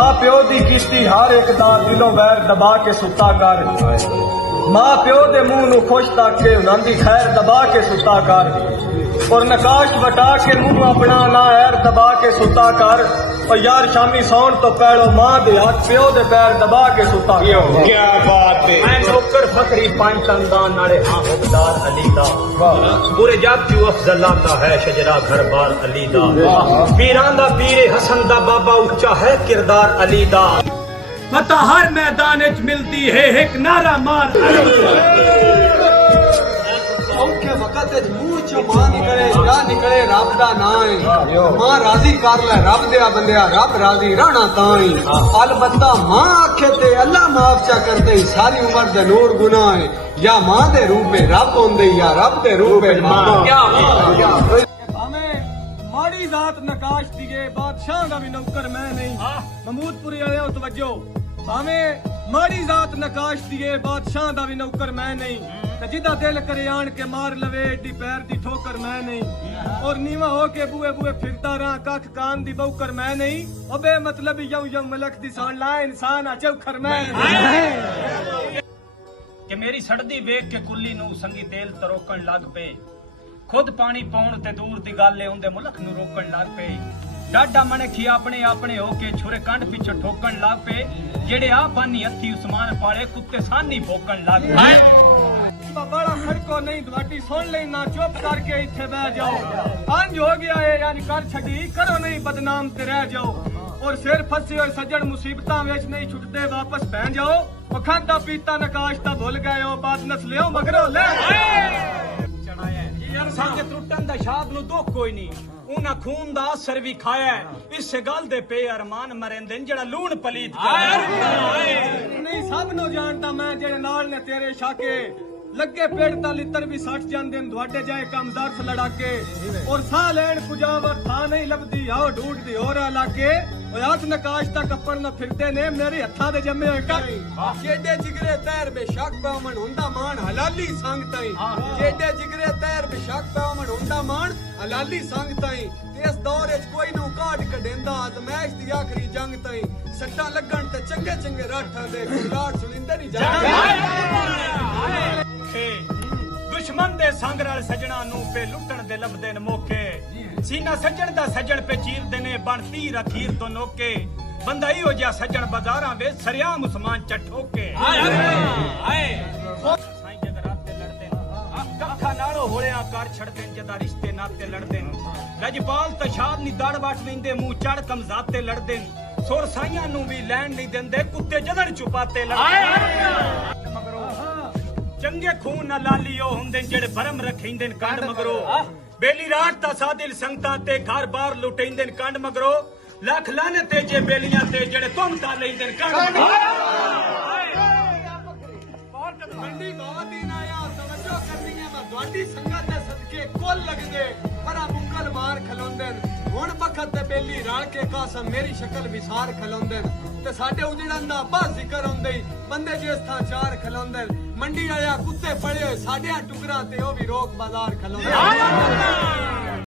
मां प्यो दी किश्ती हर एक दा दिलों वैर दबा के सुता कर। मां प्यो दे मुंह नू खुश तक के उन्हां दी खैर दबा के सुता कर। और नकाश वटा के मुंह अपना ना ऐर दबा के सुता कर। और यार शामी सौन तो पहलो मां दे हाथ प्यो दे पैर दबा के सुता कर। क्या बात है। मैं नौकर फकरी पांच तंदान नाले हाँ हकदार अली दा पूरे जाग क्यों अफजल आंदा है शजरा घर बार अली दा पीरां दा पीरे हसन दा बाबा उच्चा है किरदार अली दा पता हर मैदान च मिलती है एक नारा मार औखे वक्त मुंह चो मां निकले या निकले रब दा नाम मां राजी कर ले रब दिया बंदिया रब राजी रहना ताई अलबत्ता मां आखे ते अल्लाह माफ चा कर दे सारी उम्र दे नूर गुनाह है या मां दे रूप में रब होंदे या रब दे रूप में मां क्या हमें माड़ी जात नकाश दिए बादशाह दा भी नौकर मैं नहीं महमूदपुरी आया तवज्जो हमें माड़ी जात नकाश दिए बादशाह दा भी नौकर मैं नहीं जिदा दिल करे आन के मार लवे एडी पैर दी ठोकर मैं नहीं और नीवा हो के बुए बुए फिरता रहा कख कान दी बौकर मैं नहीं अबे मतलब यऊ यऊ मलक दी सान ला इंसान आ चौखर मैं कि मेरी सड़दी वेख के कुल्ली नू संगी तेल तरोकण लग पे खुद पानी पाउण ते दूर दी गल ए उंदे मुल्क नू रोकण लग पे डाडा मनखी अपने अपने होके छुरे कंड पिछे ठोकण लग पे जेड़े आ पानी हथी उस्मान पाले कुत्ते सानी भोकण लग पे बड़ा खड़को नहीं दुआटी सुन लेना चुप करके इत्थे बह जाओ अंज हो गया है यानी कर छड़ी करो नहीं बदनाम ते रह जाओ और सिर फंसे और सज्जन मुसीबतां विच नहीं छुटते वापस बह जाओ ओ खादा पीता नकाशता भुल गए हो बात नस्लियो मगरो ले यार साके त्रुटन दा शाद नु दुख कोई नहीं उना खून दा असर भी खाया इस गल दे पे अरमान मरेंदे जेड़ा लूण पलीत नहीं सब नो जानता मैं जेड़े नाल ने तेरे शाके लगे पेड़ ता लितर भी सट जांदे दुआडे जाए कम दर्द लड़ाके और साह लैन पुजावर था नहीं लभदी आओ ढूंढ दी और लाके ओ हाथ नकाश तक अपन न फिरदे ने मेरे हत्था दे जम्मे होए कर जेडे जिगरे तैर बेशक पावन हुंदा मान हलाली संग ताई जेडे जिगरे तैर बेशक पावन हुंदा मान हलाली संग ताई इस दौर च कोई नू काट कढेंदा आजमैश दी आखरी जंग ताई सट्टा लगन ते चंगे चंगे राठा दे गुलाट सुनिंदे नहीं जांदे दुश्मन दे संग रल सजना नू पे लुटण दे लभदे न मौके सीना सज्जन दा सज्जन पे चीरदे ने बन तीर अखीर तो नोके बंदा इहो जिहा सज्जन बाजारां वे सरियाम उस्मान चठोके साईं जद राते लड़दे कखा नालों होलियां कर छड़दे जदा रिश्ते नाते लड़दे लजपाल तशाद नी दड़ वट वेंदे मुंह चढ़ कमजाते लड़दे सुर साईयां नू भी लैण नहीं देंदे कुत्ते जदड़ छुपाते लड़दे चंगे खून न लालियो हुंदे जेड़े भरम रखेंदे कंड मगरो बेली रात ता सादिल संगतां ते घर बार लुटेंदे कंड मगरो लख लाने ते जे बेलियां ते जेड़े तुम ता लेंदे कंड मंडी बहुत ही ना यार तवज्जो करनी है मैं ਤੁਹਾਡੀ ਸੰਗਤ ਦੇ ਸਦਕੇ ਕੁੱਲ ਲੱਗਦੇ ਪਰਾ ਮੁਕਲ ਮਾਰ ਖਲੋਂਦੇ ਹੁਣ ਵਕਤ ਤੇ ਬੇਲੀ ਰਲ ਕੇ ਕਾਸਮ ਮੇਰੀ ਸ਼ਕਲ ਵਿਸਾਰ ਖਲੋਂਦੇ ਤੇ ਸਾਡੇ ਉਜੜਨ ਦਾ ਬਸ ਜ਼ਿਕਰ ਹੁੰਦੇ ਬੰਦੇ ਜਿਸ ਥਾਂ ਚਾਰ ਖਲੋਂਦੇ ਮੰਡੀ ਆਇਆ ਕੁੱਤੇ ਫੜੇ ਸਾਡੇ ਟੁਕਰਾਂ ਤੇ ਉਹ ਵੀ ਰੋਕ ਬਾਜ਼ਾਰ ਖਲੋਂਦੇ